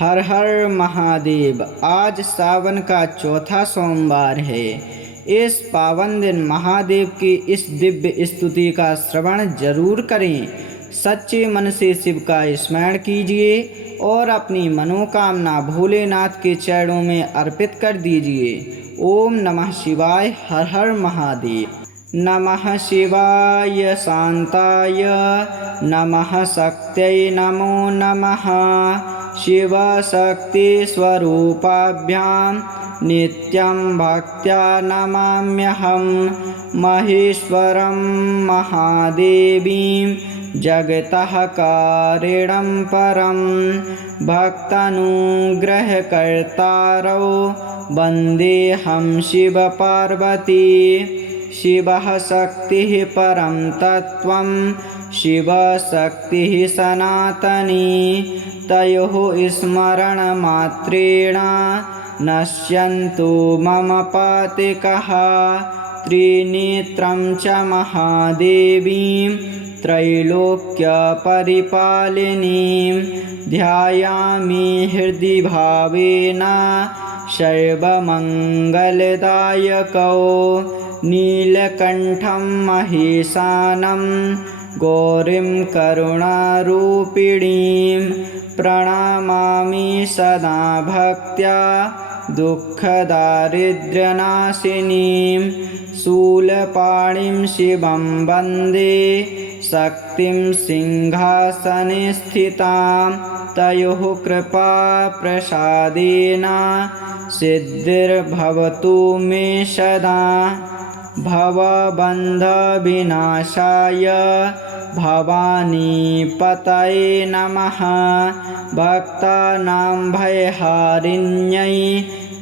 हर हर महादेव। आज सावन का चौथा सोमवार है। इस पावन दिन महादेव की इस दिव्य स्तुति का श्रवण जरूर करें। सच्चे मन से शिव का स्मरण कीजिए और अपनी मनोकामना भोलेनाथ के चरणों में अर्पित कर दीजिए। ओम नमः शिवाय। हर हर महादेव। नमः शिवाय शांताय नमः शक्त्यै नमो नमः। शिवशक्ति स्वरूपाभ्यां नित्यं भक्त्या नमाम्यहं। महेश्वरं महादेवीं जगतः कारणं परं भक्तानुग्रहकर्तारौ वन्देऽहं शिवपार्वती। शिवः शक्तिः परं तत्त्वं शिवशक्तिः सनातनी। तयोः स्मरणमात्रेण नश्यन्तु मम पातिकः। त्रिनेत्रं च महादेवीं त्रैलोक्यपरिपालिनीं ध्यायामि हृदि भावेन सर्वमङ्गलदायकौ। नीलकण्ठं महेशानं गौरीं करुणारूपिणीं प्रणमामि सदा भक्त्या दुःखदारिद्र्यनाशिनीं। शूलपाणिं शिवं वन्दे शक्तिं सिंहासने स्थितां। तयोः कृपाप्रसादेन सिद्धिर्भवतु मे सदा। भवबन्धविनाशाय भवानीपतये नमः। भक्तानां भयहारिण्यै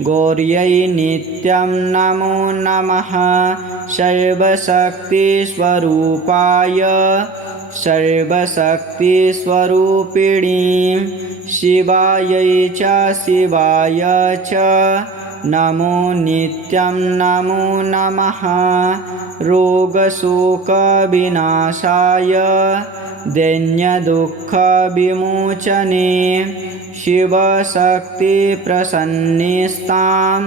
गौर्यै नित्यं नमो नमः। सर्वशक्तिस्वरूपाय सर्वशक्तिस्वरूपिणीं शिवायै च शिवाय च नमो नित्यं नमो नमः। रोगशोकविनाशाय दैन्यदुःखविमोचने शिवशक्तिप्रसन्नस्तां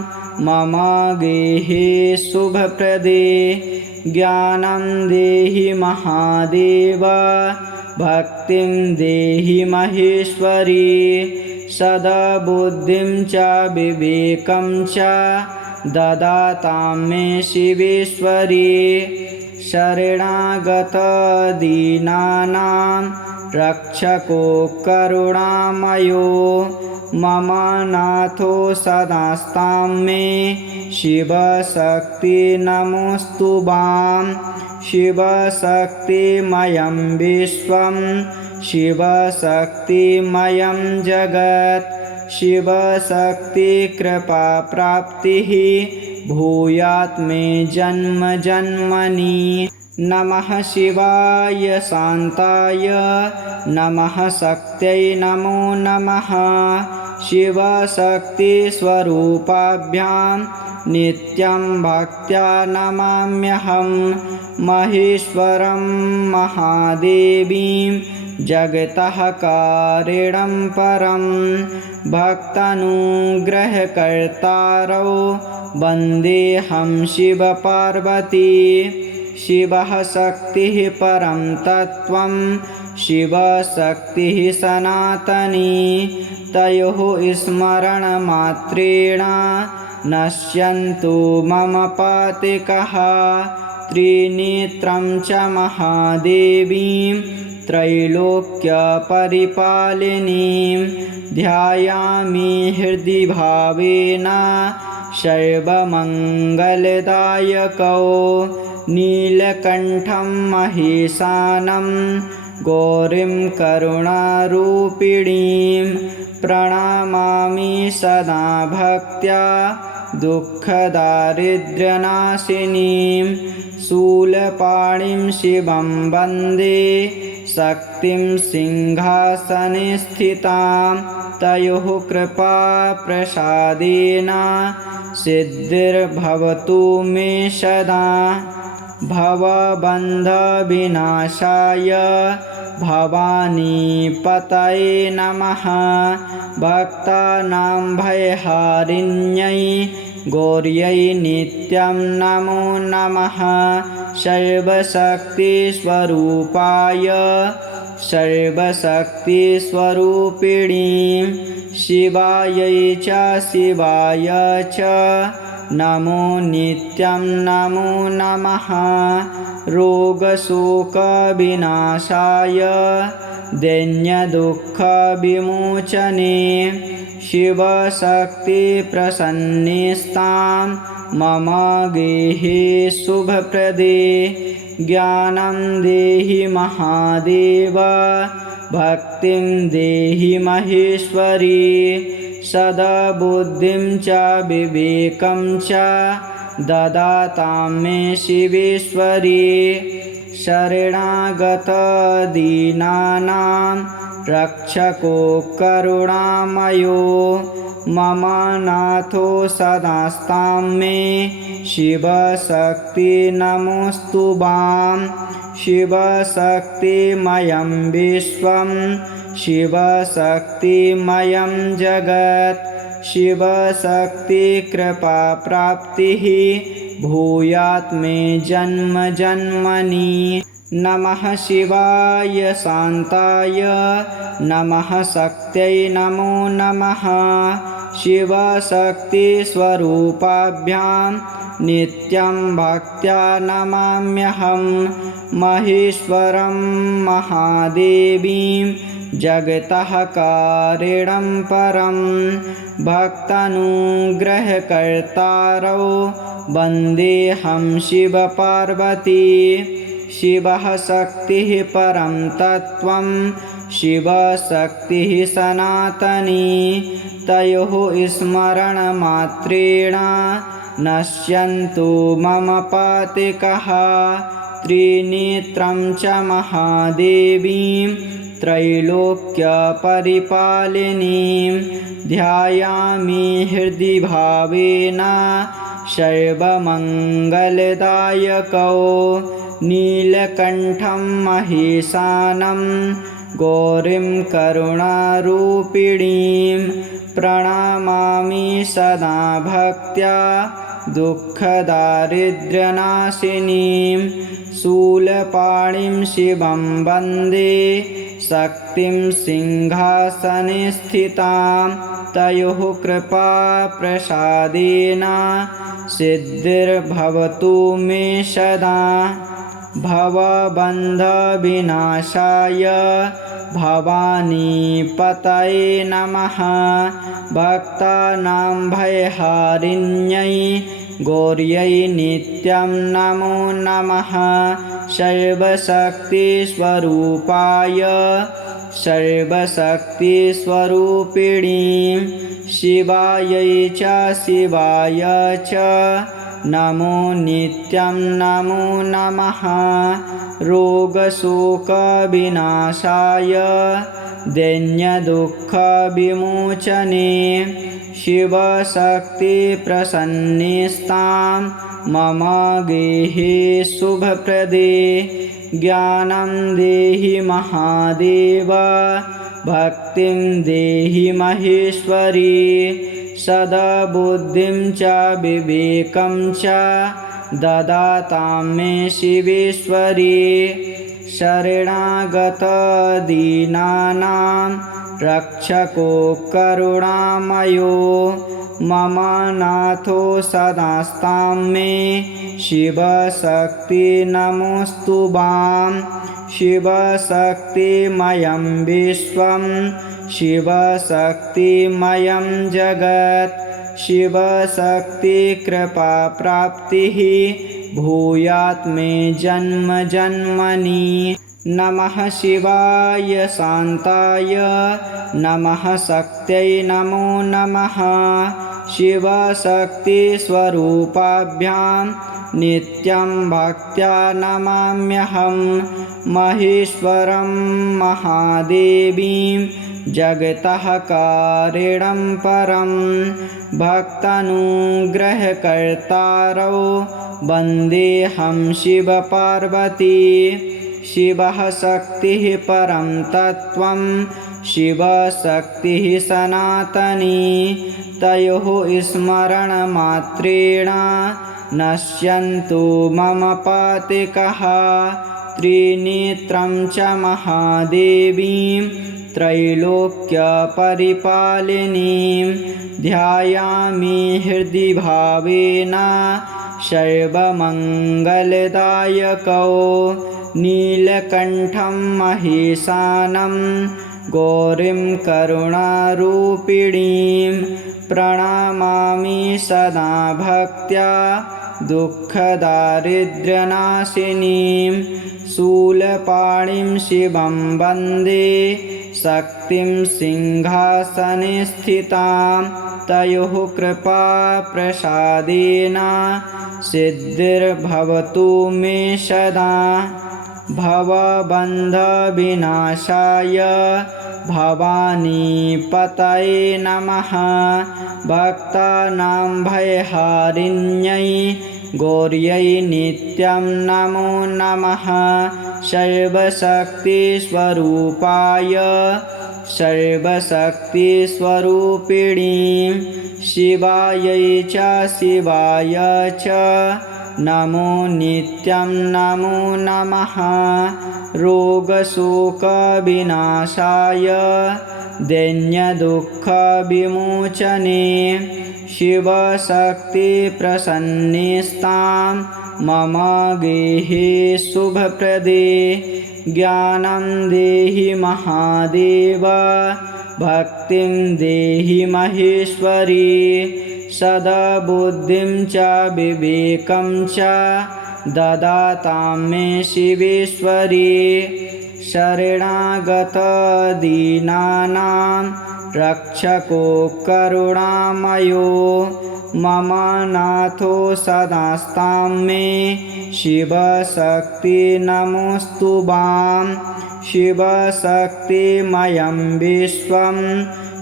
मम गेहे शुभप्रदे। ज्ञानं देहि महादेव भक्तिं देहि महेश्वरी। सद्बुद्धिं च विवेकं च ददातां मे शिवेश्वरी। शरणागतदीनानां रक्षको करुणामयो मम नाथो सदास्तां मे शिवशक्ति नमोऽस्तुवां। शिवशक्तिमयं विश्वं शिवशक्तिमयं जगत्। शिवशक्तिकृपाप्राप्तिः भूयात् मे जन्म जन्मनि। नमः शिवाय शांताय नमः शक्त्यै नमो नमः। शिवशक्तिस्वरूपाभ्यां नित्यं भक्त्या नमाम्यहं। महेश्वरं महादेवीं जगतः कारणं परं भक्तानुग्रहकर्तारौ वन्देऽहं शिवपार्वती। शिवः शक्तिः परं तत्त्वं शिवशक्तिः सनातनी। तयोः स्मरणमात्रेण नश्यन्तु मम पातिकः। त्रिनेत्रं च महादेवीं त्रैलोक्यपरिपालिनीं ध्यायामि हृदि भावेन सर्वमङ्गलदायकौ। नीलकण्ठं महेशानं गौरीं करुणारूपिणीं प्रणमामि सदा भक्त्या दुःखदारिद्र्यनाशिनीं। शूलपाणिं शिवं वन्दे शक्तिं सिंहासने स्थितां। तयोः कृपाप्रसादेन सिद्धिर्भवतु मे सदा। भवबन्धविनाशाय भवानीपतये नमः। भक्तानां भयहारिण्यै गौर्यै नित्यं नमो नमः। सर्वशक्तिस्वरूपाय सर्वशक्तिस्वरूपिणीं शिवायै च शिवाय च नमो नित्यं नमो नमः। रोगशोकविनाशाय दैन्यदुःखविमोचने शिवशक्तिप्रसन्नस्तां मम गेहे शुभप्रदे। ज्ञानं देहि महादेव भक्तिं देहि महेश्वरी। सद्बुद्धिं च विवेकं च ददातां मे शिवेश्वरी। शरणागतदीनानां रक्षको करुणामयो मम नाथो सदास्तां मे शिवशक्ति नमोऽस्तुवां। शिवशक्तिमयं विश्वं शिवशक्तिमयं जगत्। शिवशक्तिकृपाप्राप्तिः भूयात् मे जन्म जन्मनि। नमः शिवाय शान्ताय नमः शक्त्यै नमो नमः। शिवशक्तिस्वरूपाभ्यां नित्यं भक्त्या नमाम्यहं। महेश्वरं महादेवीं जगतः कारणं परं। भक्तानुग्रहकर्तारौ वन्देऽहं शिवपार्वती। शिवः शक्तिः परं तत्त्वं शिवशक्तिः सनातनी। तयोः स्मरणमात्रेण नश्यन्तु मम पातकाः। त्रिनेत्रं च महादेवीं त्रैलोक्यपरिपालिनीं ध्यायामि हृदि भावेन सर्वमङ्गलदायकौ। नीलकण्ठं महेशानं गौरीं करुणारूपिणीं प्रणमामि सदा भक्त्या दुःखदारिद्र्यनाशिनीं। शूलपाणिं शिवं वन्दे शक्तिं सिंहासने स्थितां। तयोः कृपाप्रसादेन सिद्धिर्भवतु मे सदा। भवबन्धविनाशाय भवानीपतये नमः। भक्तानां भयहारिण्यै गौर्यै नित्यं नमो नमः। सर्वशक्तिस्वरूपाय सर्वशक्तिस्वरूपिणीं शिवायै च शिवाय च नमो नित्यं नमो नमः। रोगशोकविनाशाय दैन्यदुःखविमोचने शिवशक्तिप्रसन्नस्तां मम गेहे शुभप्रदे। ज्ञानं देहि महादेव भक्तिं देहि महेश्वरी। सद्बुद्धिं च विवेकं च ददातां मे शिवेश्वरी। शरणागतदीनानां रक्षको करुणामयो मम नाथो सदास्तां मे शिवशक्ति नमोऽस्तुवां। शिवशक्तिमयं विश्वं शिवशक्तिमयं जगत्। शिवशक्तिकृपाप्राप्तिः भूयात् मे जन्म जन्मनि। नमः शिवाय शान्ताय नमः शक्त्यै नमो नमः। शिवशक्तिस्वरूपाभ्यां नित्यं भक्त्या नमाम्यहं। महेश्वरं महादेवीं जगतः कारणं परं भक्तानुग्रहकर्तारौ वन्देऽहं शिवपार्वती। शिवः शक्तिः परं तत्त्वं शिवशक्तिः सनातनी। तयोः स्मरणमात्रेण नश्यन्तु मम पातिकाः। त्रिनेत्रं च महादेवीं त्रैलोक्यपरिपालिनीं ध्यायामि हृदि भावेन सर्वमङ्गलदायकौ। नीलकण्ठं महेशानं गौरीं करुणारूपिणीं प्रणमामि सदा भक्त्या दुःखदारिद्र्यनाशिनीं। शूलपाणिं शिवं वन्दे शक्तिं सिंहासने स्थितां। तयोः कृपाप्रसादेन सिद्धिर्भवतु मे सदा। भवबन्धविनाशाय भवानीपतये नमः। भक्तानां भयहारिण्यै गौर्यै नित्यं नमो नमः। सर्वशक्तिस्वरूपाय सर्वशक्तिस्वरूपिणीं शिवायै च शिवाय च नमो नित्यं नमो नमः। रोगशोकविनाशाय दैन्यदुःखविमोचने शिवशक्तिप्रसन्नस्तां मम गेहे शुभप्रदे। ज्ञानं देहि महादेव भक्तिं देहि महेश्वरी। सद्बुद्धिं च विवेकं च ददातां मे शिवेश्वरी। शरणागतदीनानां रक्षको करुणामयो मम नाथो सदास्तां मे शिवशक्ति नमोऽस्तुवां। शिवशक्तिमयं विश्वं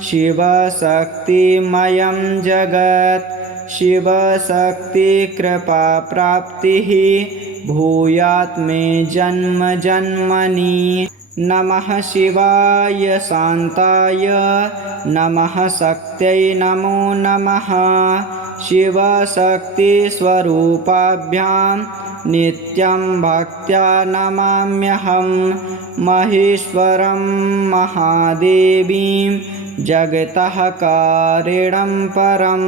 शिवशक्तिमयं जगत्। शिवशक्तिकृपाप्राप्तिः भूयात् मे जन्म जन्मनि। नमः शिवाय शान्ताय नमः शक्त्यै नमो नमः। शिवशक्तिस्वरूपाभ्यां नित्यं भक्त्या नमाम्यहं। महेश्वरं महादेवीं जगतः कारणं परं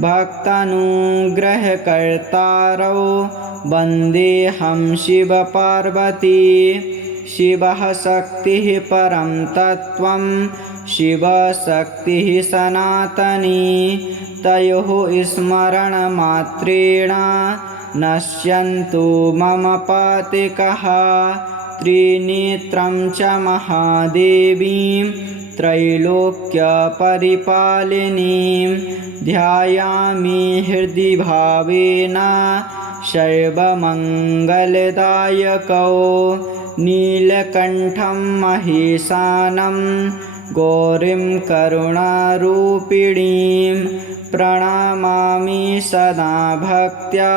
भक्तानुग्रहकर्तारौ वन्देऽहं शिवपार्वती। शिवः शक्तिः परं तत्त्वं शिवशक्तिः सनातनी। तयोः स्मरणमात्रेण नश्यन्तु मम पातिकाः। त्रिनेत्रं च महादेवीं त्रैलोक्यपरिपालिनीं ध्यायामि हृदि भावेन सर्वमङ्गलदायकौ। नीलकण्ठं महेशानं गौरीं करुणारूपिणीं प्रणमामि सदा भक्त्या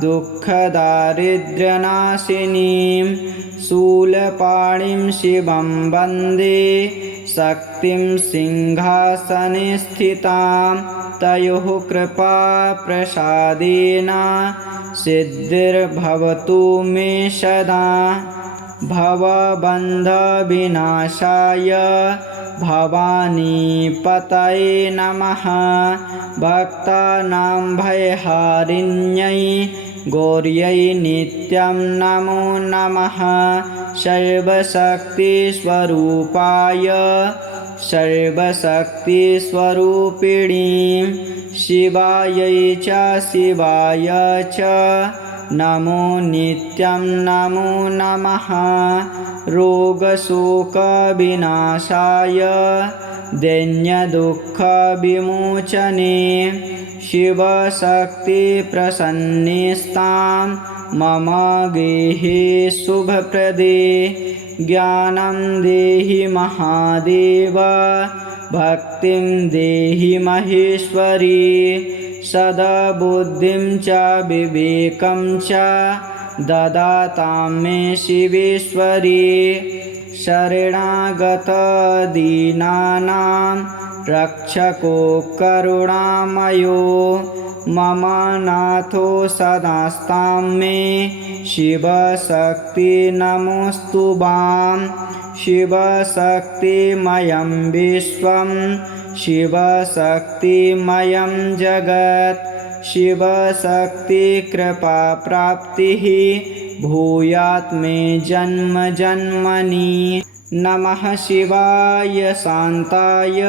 दुःखदारिद्र्यनाशिनीं। शूलपाणिं शिवं वन्दे शक्तिं सिंहासने स्थितां। तयोः कृपाप्रसादेन सिद्धिर्भवतु मे सदा। भवबन्धविनाशाय भवानीपतये नमः। भक्तानां भयहारिण्यै गौर्यै नित्यं नमो नमः। सर्वशक्तिस्वरूपाय सर्वशक्तिस्वरूपिणीं शिवायै च शिवाय च नमो नित्यं नमो नमः। रोगशोकविनाशाय दैन्यदुःखविमोचने शिवशक्तिप्रसन्नस्तां मम गेहे शुभप्रदे। ज्ञानं देहि महादेव भक्तिं देहि महेश्वरी सद्बुद्धिं च विवेकं च ददातां मे शिवेश्वरी शरणागत दीनानां रक्षको करुणामयो मम नाथो सदास्तां मे शिवशक्ति नमोस्तुभ्यं शिवशक्तिमयं विश्वं शिवशक्तिमयं जगत् शिवशक्ति कृपा प्राप्तिः भूयात् मे जन्म जन्मनि नमः शिवाय शान्ताय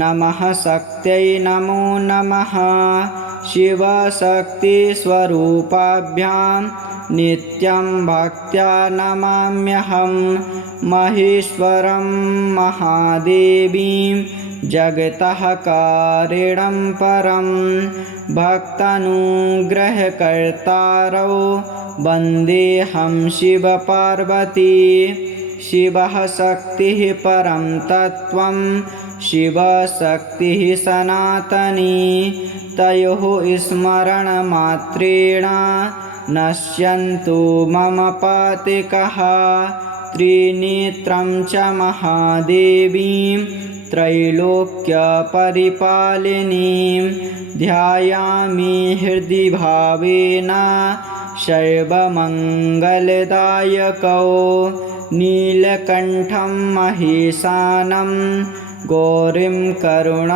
नमः शक्त्यै नमो नमः शिवशक्तिस्वरूपाभ्यां नित्यं भक्त्या नमाम्यहं महेश्वरं महादेवीं जगतः कारणं परं भक्तानुग्रहकर्तारौ वन्देऽहं शिवपार्वती शिवः शक्तिः परं तत्त्वं शिवशक्तिः सनातनी तयोः स्मरणमात्रेण नश्यन्तु मम पातिकः त्रिनेत्रं च महादेवीं त्रैलोक्यपरिपालिनीं ध्यायामि हृदि भावेन सर्वमङ्गलदायकौ नीलकण्ठं महेशानं गौरीं करुणारूपिणीं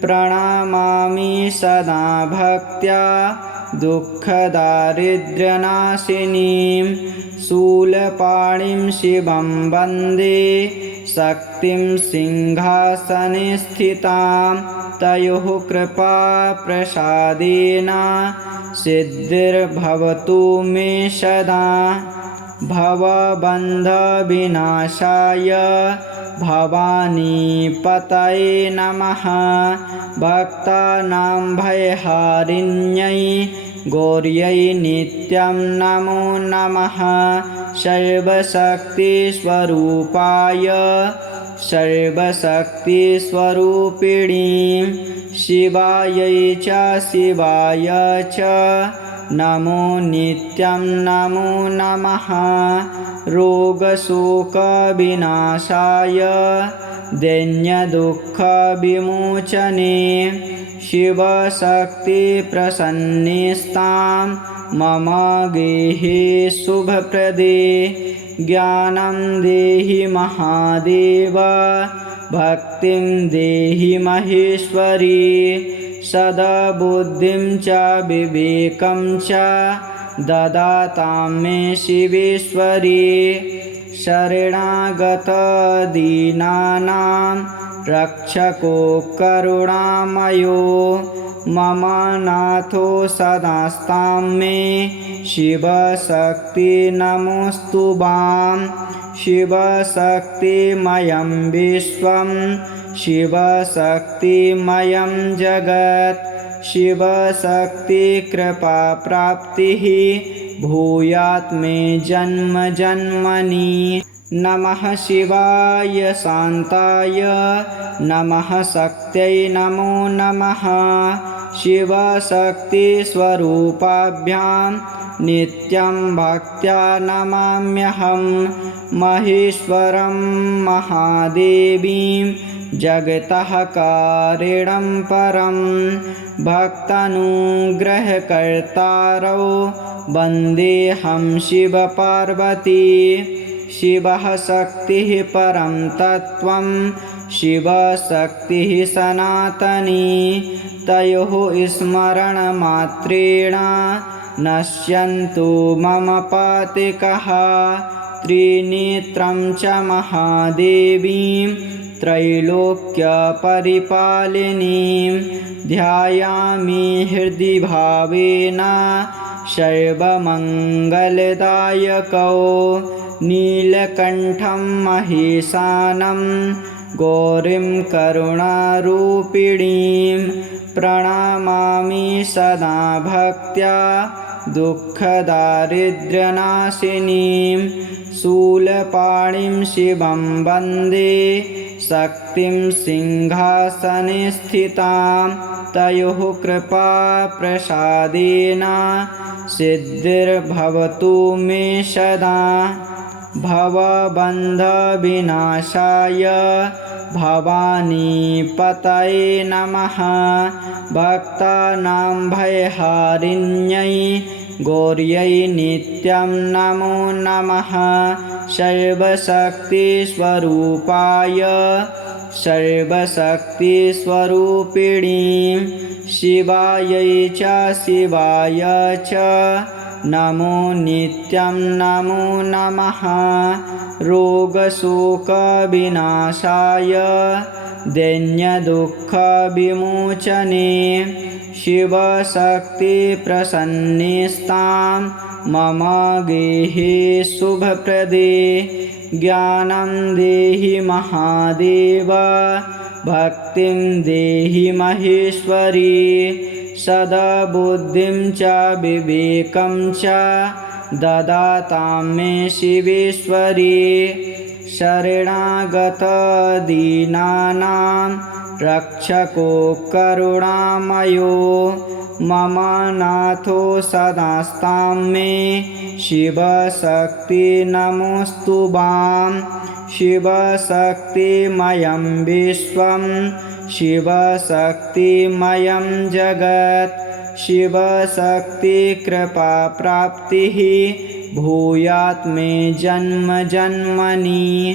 प्रणमामि सदा भक्त्या दुःखदारिद्र्यनाशिनीं शूलपाणिं शिवं वन्दे शक्तिं सिंहासने स्थितां तयोः कृपाप्रसादेन सिद्धिर्भवतु मे सदा भवबन्धविनाशाय भवानीपतये नमः भक्तानां भयहारिण्यै गौर्यै नित्यं नमो नमः सर्वशक्तिस्वरूपाय सर्वशक्तिस्वरूपिणीं शिवायै च शिवाय च नमो नित्यं नमो नमः रोगशोकविनाशाय दैन्यदुःखविमोचने शिवशक्तिप्रसन्नेस्तां मम गेहे शुभप्रदे ज्ञानं देहि महादेव भक्तिं देहि महेश्वरी सद्बुद्धिं च विवेकं च ददातां मे शिवेश्वरी शरणागत दीनानां रक्षको करुणामयो मम नाथो सदास्तां मे शिवशक्ति नमोस्तुभ्यं शिवशक्तिमयं विश्वं शिवशक्तिमयं जगत् शिवशक्ति कृपा प्राप्तिः भूयात् मे जन्म जन्मनि नमः शिवाय शान्ताय नमः शक्त्यै नमो नमः शिवशक्तिस्वरूपाभ्यां नित्यं भक्त्या नमाम्यहं महेश्वरं महादेवीं जगतः कारणं परं भक्तानुग्रहकर्तारौ वन्देऽहं शिवपार्वती शिवः शक्तिः परं तत्त्वं शिवशक्तिः सनातनी तयोः स्मरणमात्रेण नश्यन्तु मम पातिकः त्रिनेत्रं च महादेवीं त्रैलोक्यपरिपालिनीं ध्यायामि हृदि भावेन सर्वमङ्गलदायकौ नीलकण्ठं महेशानं गौरीं करुणारूपिणीं प्रणमामि सदा भक्त्या दुःखदारिद्र्यनाशिनीं शूलपाणिं शिवं वन्दे शक्तिं सिंहासने स्थितां तयोः कृपाप्रसादेन सिद्धिर्भवतु मे सदा। भवबन्धविनाशाय भवानीपतये नमः। भक्तानां भयहारिण्यै गौर्यै नित्यं नमो नमः। सर्वशक्तिस्वरूपाय सर्वशक्तिस्वरूपिणीं शिवायै च शिवाय च नमो नित्यं नमो नमः। रोगशोकविनाशाय दैन्यदुःखविमोचने शिवशक्तिप्रसन्नस्तां मम गेहे शुभप्रदे। ज्ञानं देहि महादेव भक्तिं देहि महेश्वरी सद्बुद्धिं च विवेकं च ददातां मे शिवेश्वरी। शरणागतदीनानां रक्षको करुणामयो मम नाथो सदास्तां मे शिवशक्ति नमोऽस्तुवां। शिवशक्तिमयं विश्वं शिवशक्तिमयं जगत् शिवशक्तिकृपाप्राप्तिः भूयात् मे जन्म जन्मनि।